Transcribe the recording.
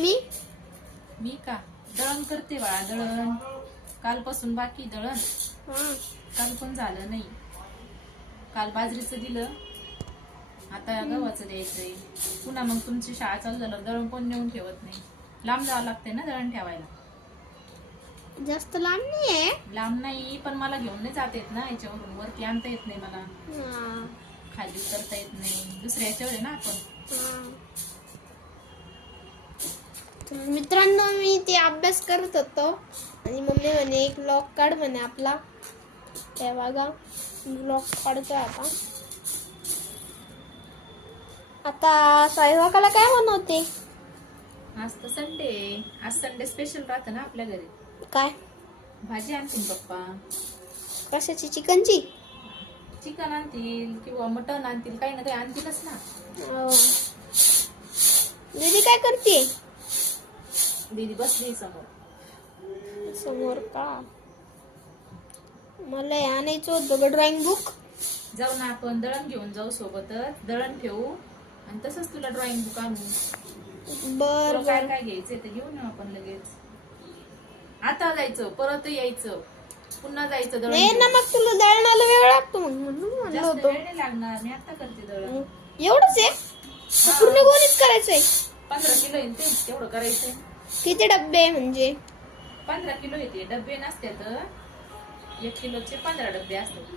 Mummy? मी का दळण करते बाळा, दळण कालपासून बाकी दळण. काल पण झालं नाही. काल बाजरीचं दिलं, आता गव्हाचं द्यायचंय. पुन्हा मग तुमची शाळा चालू झाल्यावर दळण कोण नेऊन ठेवत नाही. लांब जावं लागतंय ना दळण ठेवायला. जास्त लांब नाहीये. लांब नाही, पण मला घेऊन नाही जात येत ना, याच्यावरून वरती आणता येत नाही मला, खाली उतरता येत नाही. दुसऱ्या याच्यावर आहे ना आपण. मित्रांनो, मी ते अभ्यास करत होतो आणि मम्मी म्हणे एक ब्लॉग काढ म्हणे आपला. ते बघा ब्लॉग काढतोय आता स्वयंपाकाला काय बनवते? आज तर संडे, आज संडे स्पेशल राहतं ना आपल्या घरी. काय भाजी आणतील पप्पा. कशाची? चिकनची? चिकन आणतील किंवा मटण आणतील, काही ना काही आणतीलच ना. दीदी काय करते? दीदी बसली समोर. समोर का? मला आणायचं होतं ड्रॉइंग बुक. जाऊ ना आपण, दळण घेऊन जाऊ सोबतच, दळण ठेवू आणि तसंच तुला ड्रॉइंग बुक आणू. बर काय काय घ्यायचंय ते घेऊन येऊ आपण लगेच. आता जायचं, परत यायचं, पुन्हा जायचं दळण नाही ना, मग तुला दळणाला वेळ लागतो म्हणून म्हणलं जास्त होतं. वेळ नाही लागणार, मी आता करते दळण. एवढंच आहे? पूर्ण गोणीच करायचंय? 15 किलो येते तेवढं करायचंय. किती डब्बे म्हणजे? 15 किलो येते. डब्बे नसते तर 1 किलोचे 15 डब्बे असतात.